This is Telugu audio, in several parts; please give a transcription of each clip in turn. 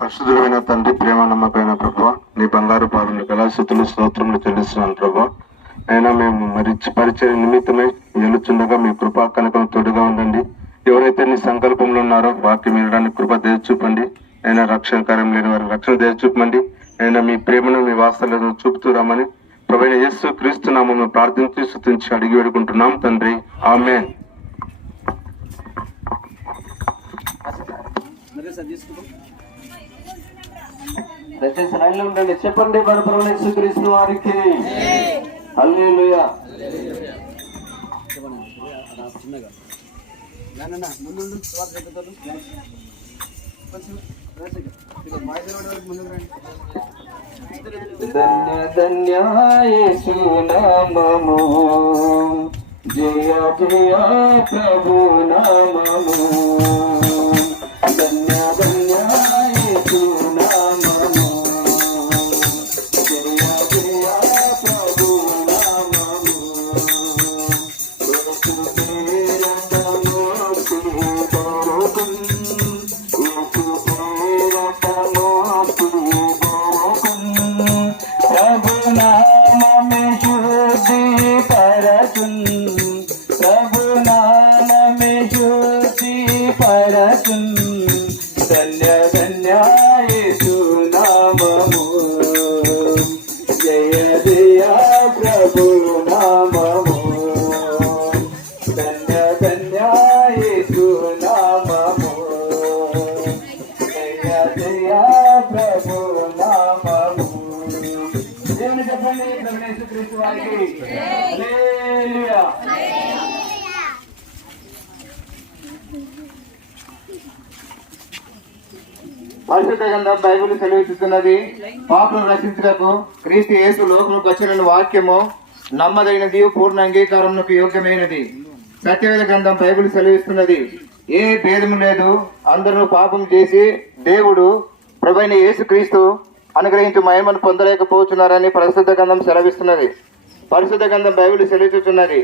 పరిశుద్ధమైన తండ్రి ప్రేమ నమ్మకమైన ప్రభు నీ బంగారు పాదములు కళాశతులు స్తోత్రములు చెల్లిస్తున్నాను ప్రభు. అయినా మేము మరి పరిచయ నిమిత్తమే నిలుచుండగా మీ కృపా కనకం తోడుగా ఉండండి. ఎవరైతే నీ సంకల్పంలో ఉన్నారో వాక్యం వినడానికి కృప చూపండి అయినా రక్షణ కార్యం లేని వారి రక్షణ చూపండి అయినా మీ ప్రేమను మీ వాస్తలను చూపుతూ రమ్మని ప్రవీణ యేసు క్రీస్తు నామను ప్రార్థించి శుతించి అడిగి వేడుకుంటున్నాం తండ్రి. ఆమెన్. దయచేసి లైన్లో ఉండండి. చెప్పండి మన ప్రభువు యేసుక్రీస్తు వారికి. హల్లెలూయా. ధన్య ధన్య నామము జయ జయ ప్రభు నామము இருக்கும் పరిశుద్ధ గ్రంథం బైబిల్ సెలవిస్తున్నది. పాపను రక్షించుటకు క్రీస్తు యేసు లోకముకు వచ్చిన వాక్యము నమ్మదగినది పూర్ణ అంగీకారంకు యోగ్యమైనది. సత్యవేద గ్రంథం బైబిల్ సెలవిస్తున్నది. ఏ భేదం లేదు. అందరూ పాపం చేసి దేవుడు ప్రభైన యేసు క్రీస్తు అనుగ్రహించి మహిమను పొందలేకపోతున్నారని పరిశుద్ధ గ్రంథం సెలవిస్తున్నది. పరిశుద్ధ గ్రంథం బైబిల్ సెలవిస్తున్నది.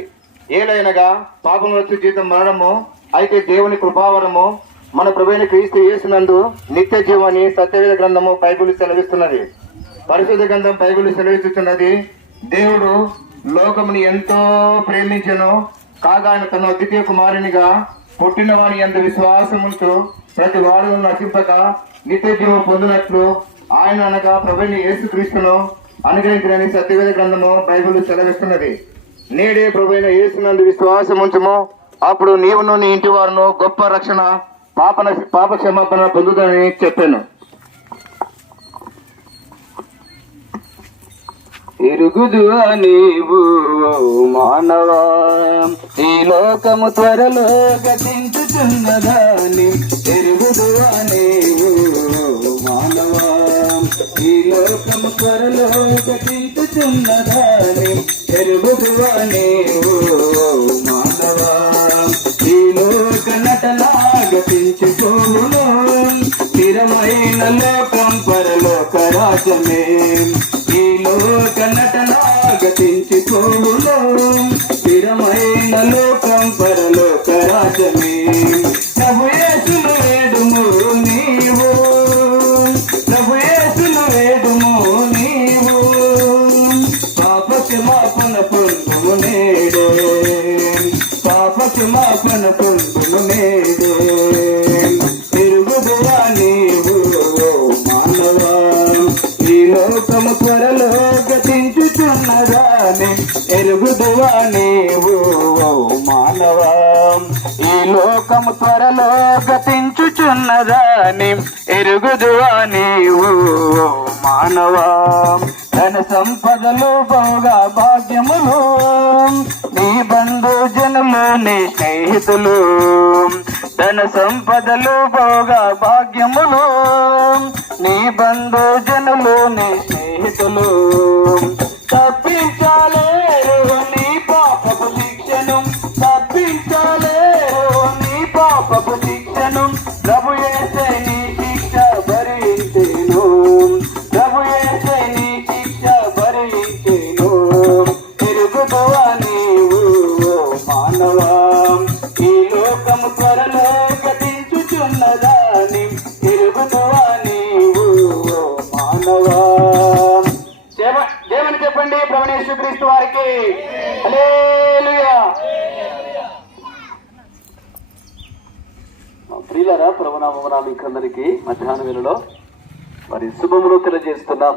ఏలైనగా పాపం వచ్చి జీతం మరణము అయితే దేవుని కృపావరము మన ప్రభువైన క్రీస్తు యేసునందు నిత్య జీవని సత్యవేద గ్రంథము బైబుల్ సెలవిస్తున్నది. పరిశుద్ధ గ్రంథం బైబుల్ సెలవిస్తున్నది. దేవుడు లోకముని ఎంతో ప్రేమించను. కాగా ఆయన తన ద్వితీయ కుమారునిగా పుట్టిన వాని ఎందు విశ్వాసముంచు ప్రతి వాడు నశింపక నిత్య జీవం పొందినట్లు ఆయన అనగా ప్రభుని యేసు క్రీస్తును అనుగ్రహించిన సత్యవేద గ్రంథము బైబుల్ సెలవిస్తున్నది. నేడే ప్రభుైన యేసునందు విశ్వాసం ఉంచము అప్పుడు నీవును నీ ఇంటి వారును గొప్ప రక్షణ పాపన పాప క్షమాపణ పొందుదని చెప్పాను. ఎరుగుదు నీవు మానవా? ఈ లోకము త్వరలో గతించుచున్నదాని ఎరుగుదు నీవు మానవా? ఈ లోకము త్వరలో గతించుచున్నదాని ఎరుగుదు నీవు మానవా? ఈ లోక నటనా గతించుకోను స్థిరమైన లోకం పరలోక రాజమే ఈ లోక నటనా గతించుకోను స్థిరమైన లోకం పరలోక రాజమే ప్రభు వేడుము నీవు. ప్రభు వేడుము నీవు. పాప క్షమాపణ పొందుము నేడే. పాప క్షమాపణ పొందుము నేడే. లోకము త్వరలో గతించుచున్నదాని ఎరుగుదువా నీవు మానవా. ధన సంపదలు బహుగా భాగ్యములు నీ బంధు జనులు నీ స్నేహితులు. ధన సంపదలు బహుగా భాగ్యములు నీ బంధు జనులు నీ స్నేహితులు. క్రీస్తు వారికి. ప్రియులరా ప్రభునామమున మీకందరికీ మధ్యాహ్న వేళలో మరి శుభములు తెలియజేస్తున్నాం.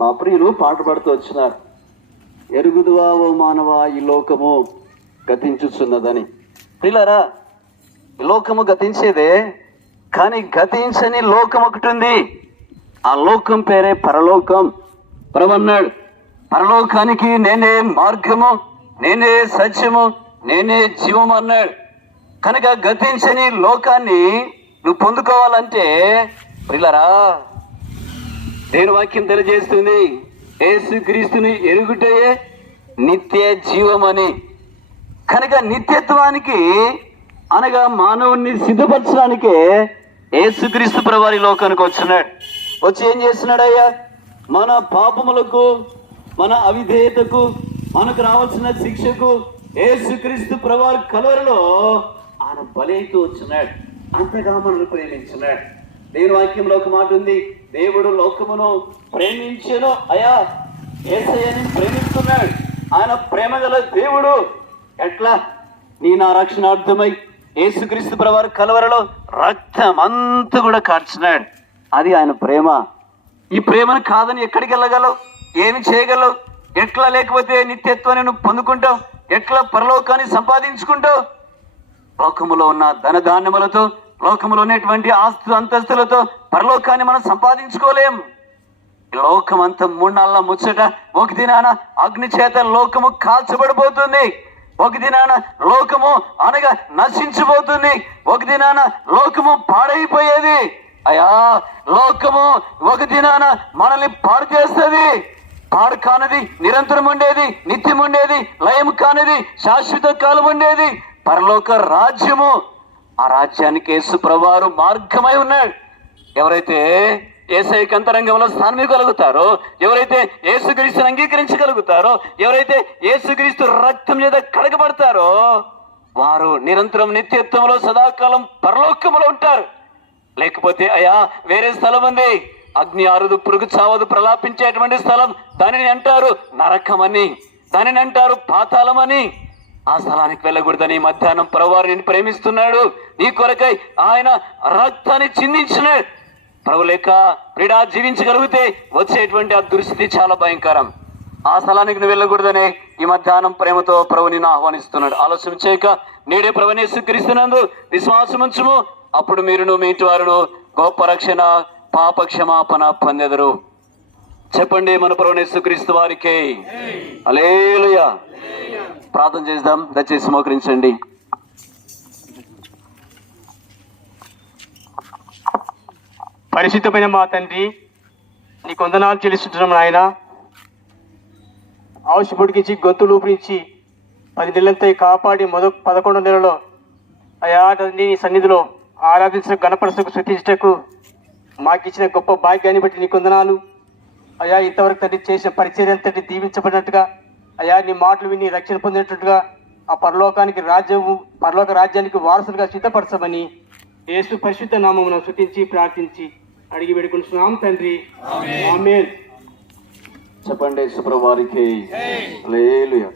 మా ప్రియులు పాట పాడుతూ వచ్చినారు. ఎరుగుదువా ఓ మానవా ఈ లోకము గతించుచున్నదని. ప్రియులరా లోకము గతించేదే కానీ గతించని లోకం ఒకటి ఉంది. ఆ లోకం పేరే పరలోకం. ప్రభన్నాడు పరలోకానికి నేనే మార్గము నేనే సత్యము నేనే జీవము అన్నాడు. కనుక గతించని లోకాన్ని నువ్వు పొందుకోవాలంటే ప్రిలరా దేని వాక్యం తెలియజేస్తుంది యేసుక్రీస్తుని ఎరుగుటయే నిత్య జీవమని. కనుక నిత్యత్వానికి అనగా మానవుణ్ణి సిద్ధపరచడానికే యేసుక్రీస్తు ప్రవారి లోకానికి వచ్చినాడు. వచ్చి ఏం చేస్తున్నాడయ్యా? మన పాపములకు మన అవిధేయతకు మనకు రావాల్సిన శిక్షకు యేసుక్రీస్తు ప్రవారి కలవరలో ఆయన బలైతూ వచ్చినాడు. అంతగా మనల్ని ప్రేమించినాడు. దేవుని వాక్యంలో ఒక మాట ఉంది. దేవుడు లోకమును ప్రేమించెను. అయా ఏసయ్యని ప్రేమిస్తున్నాడు. ఆయన ప్రేమ గల దేవుడు. ఎట్లా? నీ నా రక్షణ అర్థమై యేసుక్రీస్తు ప్రవారు కలవరలో రక్తం అంతా కూడా కార్చినాడు. అది ఆయన ప్రేమ. ఈ ప్రేమను కాదని ఎక్కడికి వెళ్ళగలవు? ఏమి చేయగలవు? ఎట్లా లేకపోతే నిత్యత్వాన్ని నువ్వు పొందుకుంటావు? ఎట్లా పరలోకాన్ని సంపాదించుకుంటావు? లోకములో ఉన్న ధనధాన్యములతో లోకములో ఉన్నటువంటి ఆస్తు అంతస్తులతో పరలోకాన్ని మనం సంపాదించుకోలేం. లోకం అంతా మూడు ముచ్చట ఒక దినాన అగ్ని చేత లోకము కాల్చబడిపోతుంది. ఒక దినాన లోకము అనగా నశించిపోతుంది. ఒక దినాన లోకము పాడైపోయేది. అయా లోకము ఒక దినాన మనల్ని పాడు చేస్తుంది. పాడు కానిది నిరంతరం ఉండేది నిత్యం ఉండేది లయం కానిది శాశ్వత కాలం ఉండేది. పరలోక రాజ్యము ఆ రాజ్యానికి యేసు ప్రభువారు మార్గమై ఉన్నాడు. ఎవరైతే ఏసైకి అంతరంగంలో స్థానం కలుగుతారో ఎవరైతే ఏసుక్రీస్తుని అంగీకరించగలుగుతారో ఎవరైతే ఏసుక్రీస్తు రక్తం మీద కడగబడతారో వారు నిరంతరం నిత్యత్వంలో సదాకాలం పరలోకములో ఉంటారు. లేకపోతే అయ్యా వేరే స్థలం ఉంది. అగ్ని అరుదు పురుగు చావదు ప్రలాపించేటువంటి స్థలం దానిని అంటారు నరకమని. దానిని అంటారు పాతాళమని. ఆ స్థలానికి వెళ్ళకూడదని మధ్యాహ్నం ప్రభువారు నేను ప్రేమిస్తున్నాడు. నీ కొరకై ఆయన రక్తాన్ని చిందించినాడు. ప్రభు లేక క్రీడా జీవించగలిగితే వచ్చేటువంటి ఆ దుస్థితి చాలా భయంకరం. ఆ స్థలానికి నువ్వు వెళ్ళకూడదనే ఈ మధ్యాహ్నం ప్రేమతో ప్రభు నిన్ను ఆహ్వానిస్తున్నాడు. ఆలోచన చేయక నేడే ప్రభుని స్వీకరిస్తున్నందు విశ్వాసం ఉంచుము అప్పుడు మీరును మీ ఇంటి వారును గొప్ప రక్షణ పాప క్షమాపణ పొందెదరు. చెప్పండి మన ప్రభుని వారికి. అలేలుయా ప్రార్థన చేద్దాం దయచేసి మోకరించండి. పరిశుద్ధమైన మా తండ్రి నీ కొందనాలు చెల్లిస్తున్నాం నాయన. ఆవుషి పొడికించి గొంతు లూపించి పది నెలలంతా కాపాడి మొద పదకొండు నెలలో అయా తండ్రి నీ సన్నిధిలో ఆరాధించడం గణపరచకు శృతించటకు మాకు ఇచ్చిన గొప్ప భాగ్యాన్ని బట్టి నీ కొందనాలు. అయా ఇంతవరకు తండ్రి చేసిన పరిచర్య తండ్రి దీవించబడినట్టుగా అయా నీ మాటలు విని రక్షణ పొందినట్టుగా ఆ పరలోకానికి రాజ్యము పరలోక రాజ్యానికి వారసులుగా సిద్ధపరచమని యేసు పరిశుద్ధ నామమును శృతించి ప్రార్థించి అడిగి వేడుకుంటున్నాం తండ్రి. ఆమేన్. చెప్పండి యేసుప్రభు వారికి. హల్లెలూయా.